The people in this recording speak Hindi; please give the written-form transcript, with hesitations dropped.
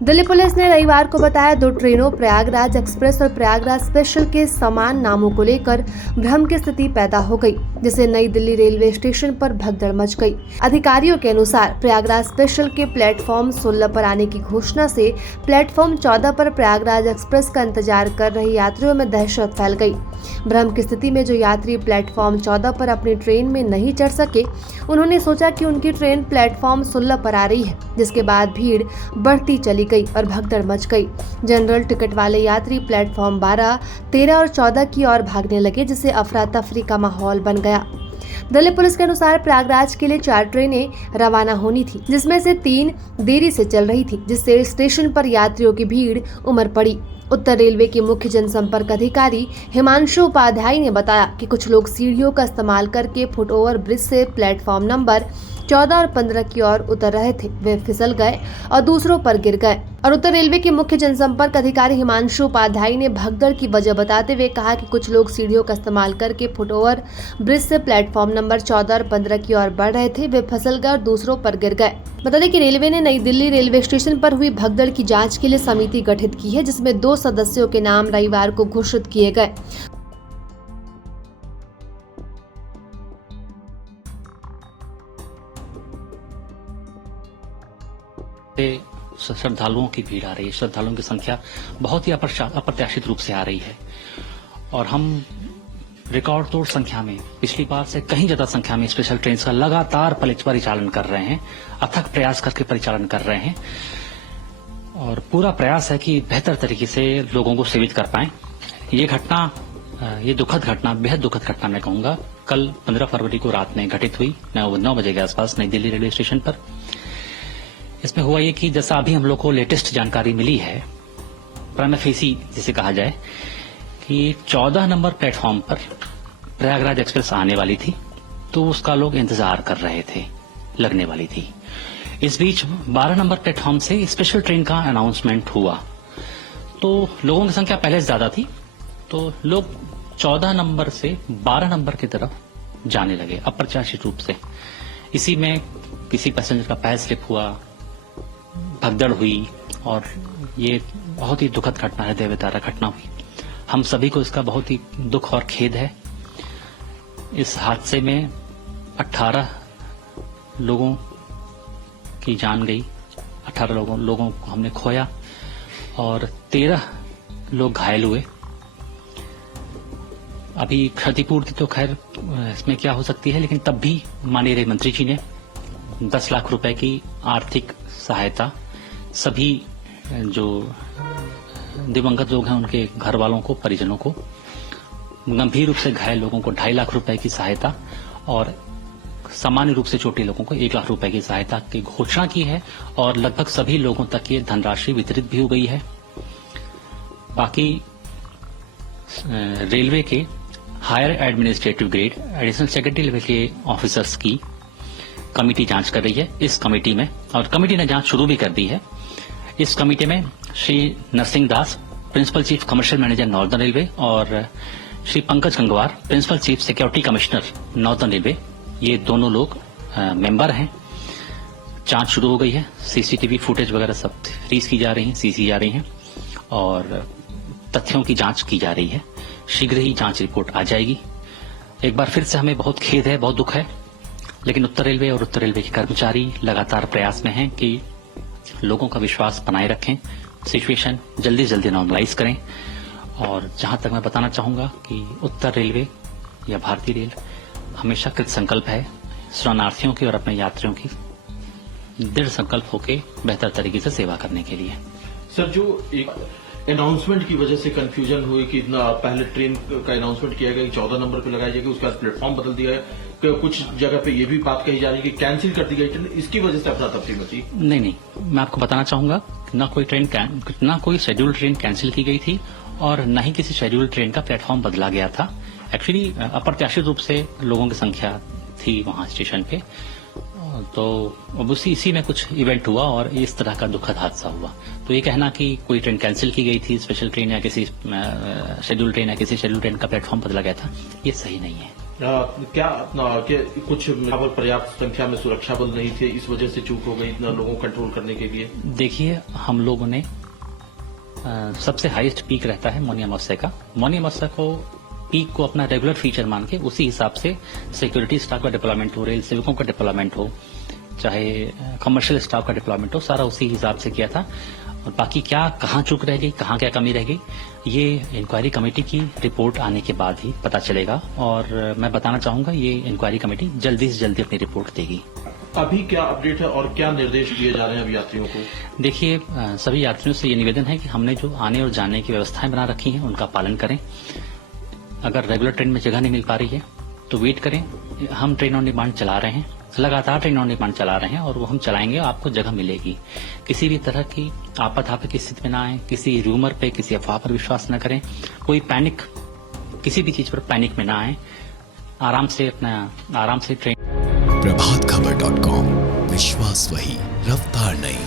दिल्ली पुलिस ने रविवार को बताया 2 ट्रेनों प्रयागराज एक्सप्रेस और प्रयागराज स्पेशल के समान नामों को लेकर भ्रम की स्थिति पैदा हो गई, जिससे नई दिल्ली रेलवे स्टेशन पर भगदड़ मच गई। अधिकारियों के अनुसार प्रयागराज स्पेशल के प्लेटफॉर्म 16 पर आने की घोषणा से प्लेटफॉर्म 14 पर प्रयागराज एक्सप्रेस का इंतजार कर रहे यात्रियों में दहशत फैल गई। भ्रम की स्थिति में जो यात्री प्लेटफॉर्म 14 पर अपनी ट्रेन में नहीं चढ़ सके, उन्होंने सोचा कि उनकी ट्रेन प्लेटफॉर्म 16 पर आ रही है, जिसके बाद भीड़ बढ़ती चली गई और भगदड़ मच गई। जनरल टिकट वाले यात्री प्लेटफॉर्म 12, 13 और 14 की ओर भागने लगे, जिससे अफरा तफरी का माहौल बन गया। दिल्ली पुलिस के अनुसार प्रयागराज के लिए 4 ट्रेनें रवाना होनी थी, जिसमें से 3 देरी से चल रही थी, जिससे स्टेशन पर यात्रियों की भीड़ उमड़ पड़ी। उत्तर रेलवे के मुख्य जनसंपर्क अधिकारी हिमांशु उपाध्याय ने बताया कि कुछ लोग सीढ़ियों का इस्तेमाल करके फुटओवर ब्रिज से प्लेटफॉर्म नंबर 14 और 15 की ओर उतर रहे थे। वे फिसल गए और दूसरों पर गिर गए। और उत्तर रेलवे के मुख्य जनसंपर्क अधिकारी हिमांशु उपाध्याय ने भगदड़ की वजह बताते हुए कहा कि कुछ लोग सीढ़ियों का इस्तेमाल करके फुटओवर ब्रिज से प्लेटफॉर्म नंबर 14 और 15 की ओर बढ़ रहे थे। वे फिसल गए और दूसरों पर गिर गए। बता दें कि रेलवे ने नई दिल्ली रेलवे स्टेशन पर हुई भगदड़ की जांच के लिए समिति गठित की है, जिसमें 2 सदस्यों के नाम रविवार को घोषित किए गए। श्रद्धालुओं की भीड़ आ रही है। श्रद्धालुओं की संख्या बहुत ही अप्रत्याशित रूप से आ रही है और हम रिकॉर्ड तोड़ संख्या में, पिछली बार से कहीं ज्यादा संख्या में स्पेशल ट्रेन का लगातार परिचालन कर रहे हैं, अथक प्रयास करके परिचालन कर रहे हैं और पूरा प्रयास है कि बेहतर तरीके से लोगों को सेवित कर पाएं। ये दुखद घटना, बेहद दुखद घटना मैं कहूंगा, कल 15 फरवरी को रात में घटित हुई 9 बजे के आसपास नई दिल्ली रेलवे स्टेशन पर। इसमें हुआ ये कि जैसा अभी हम लोग को लेटेस्ट जानकारी मिली है, प्राइमा फेसी जिसे कहा जाए, कि 14 नंबर प्लेटफॉर्म पर प्रयागराज एक्सप्रेस आने वाली थी, तो उसका लोग इंतजार कर रहे थे, लगने वाली थी। इस बीच 12 नंबर प्लेटफॉर्म से स्पेशल ट्रेन का अनाउंसमेंट हुआ, तो लोगों की संख्या पहले से ज्यादा थी, तो लोग 14 नंबर से 12 नंबर की तरफ जाने लगे अप्रत्याशित रूप से। इसी में किसी पैसेंजर का पैर स्लिप हुआ, भगदड़ हुई और ये बहुत ही दुखद घटना है, हृदय विदारक घटना हुई। हम सभी को इसका बहुत ही दुख और खेद है। इस हादसे में 18 लोगों की जान गई, 18 लोगों को हमने खोया और 13 लोग घायल हुए। अभी क्षतिपूर्ति तो खैर इसमें क्या हो सकती है, लेकिन तब भी माननीय रेल मंत्री जी ने 10 लाख रुपए की आर्थिक सहायता सभी जो दिवंगत लोग हैं उनके घर वालों को, परिजनों को, गंभीर रूप से घायल लोगों को 2.5 लाख रुपए की सहायता और सामान्य रूप से चोटिल लोगों को 1 लाख रुपए की सहायता की घोषणा की है और लगभग सभी लोगों तक ये धनराशि वितरित भी हो गई है। बाकी रेलवे के higher administrative grade additional secretary level के ऑफिसर्स की कमेटी जांच कर रही है इस कमेटी में, और कमेटी ने जांच शुरू भी कर दी है। इस कमेटी में Shri Narsingh Das, principal chief commercial manager northern railway, और Shri Pankaj Gangwar, principal chief security commissioner northern railway, ये दोनों लोग मेंबर हैं। जांच शुरू हो गई है, सीसीटीवी फुटेज वगैरह सब फ्रीज की जा रही हैं, सीसी जा रही हैं और तथ्यों की जांच की जा रही है। शीघ्र ही जांच रिपोर्ट आ जाएगी। एक बार फिर से हमें बहुत खेद है, बहुत दुख है, लेकिन उत्तर रेलवे और उत्तर रेलवे के कर्मचारी लगातार प्रयास में हैं कि लोगों का विश्वास बनाए रखें, सिचुएशन जल्दी से जल्दी नॉर्मलाइज करें। और जहां तक मैं बताना चाहूंगा कि उत्तर रेलवे या भारतीय रेल हमेशा कृत संकल्प है शरणार्थियों की और अपने यात्रियों की दृढ़ संकल्प होकर बेहतर तरीके से सेवा करने के लिए। सर, जो एक अनाउंसमेंट की वजह से कंफ्यूजन हुई कि पहले ट्रेन का अनाउंसमेंट किया गया कि 14 नंबर पे लगाई जाएगी, उसके बाद प्लेटफॉर्म बदल दिया है, कुछ जगह पे ये भी बात कही जा रही है कि कैंसिल कर दी गई ट्रेन, इसकी वजह से अफरा तफरी मची। नहीं, मैं आपको बताना चाहूंगा ना कोई शेड्यूल्ड ट्रेन कैंसिल की गई थी और न ही किसी शेड्यूल्ड ट्रेन का प्लेटफॉर्म बदला गया था। एक्चुअली अप्रत्याशित रूप से लोगों की संख्या थी वहां स्टेशन पे, तो अब इसी में कुछ इवेंट हुआ और इस तरह का दुखद हादसा हुआ। तो ये कहना कि कोई ट्रेन कैंसिल की गई थी, स्पेशल ट्रेन या किसी शेड्यूल ट्रेन या किसी शेड्यूल ट्रेन का प्लेटफॉर्म बदला गया था, ये सही नहीं है। क्या कुछ पर्याप्त संख्या में सुरक्षा बल नहीं थे, इस वजह से चूक हो गई इतना लोगों को कंट्रोल करने के लिए? देखिए, हम लोगों ने सबसे हाईएस्ट पीक रहता है मौनी अमावस्या का। मौनी अमावस्या को पीक को अपना रेगुलर फीचर मान के उसी हिसाब से सिक्योरिटी स्टाफ का डिप्लॉयमेंट हो, रेल सेवकों का डिप्लॉयमेंट हो, चाहे कमर्शियल स्टाफ का डिप्लॉयमेंट हो, सारा उसी हिसाब से किया था। और बाकी क्या कहाँ चूक रह गई, कहाँ क्या कमी रह गई, ये इंक्वायरी कमेटी की रिपोर्ट आने के बाद ही पता चलेगा। और मैं बताना चाहूंगा, ये इंक्वायरी कमेटी जल्दी से जल्दी अपनी रिपोर्ट देगी। अभी क्या अपडेट है और क्या निर्देश दिए जा रहे हैं अब यात्रियों को? देखिए, सभी यात्रियों से ये निवेदन है कि हमने जो आने और जाने की व्यवस्थाएं बना रखी हैं उनका पालन करें। अगर रेगुलर ट्रेन में जगह नहीं मिल पा रही है तो वेट करें। हम ट्रेन ऑन डिमांड चला रहे हैं, लगातार ट्रेन ऑन डिमांड चला रहे हैं और वो हम चलाएंगे, आपको जगह मिलेगी। किसी भी तरह की आपात की स्थिति में ना आए, किसी रूमर पे, किसी अफवाह पर विश्वास न करें, कोई पैनिक, किसी भी चीज पर पैनिक में ना आए। आराम से ट्रेन। प्रभातखबर.com, विश्वास वही, रफ्तार नहीं।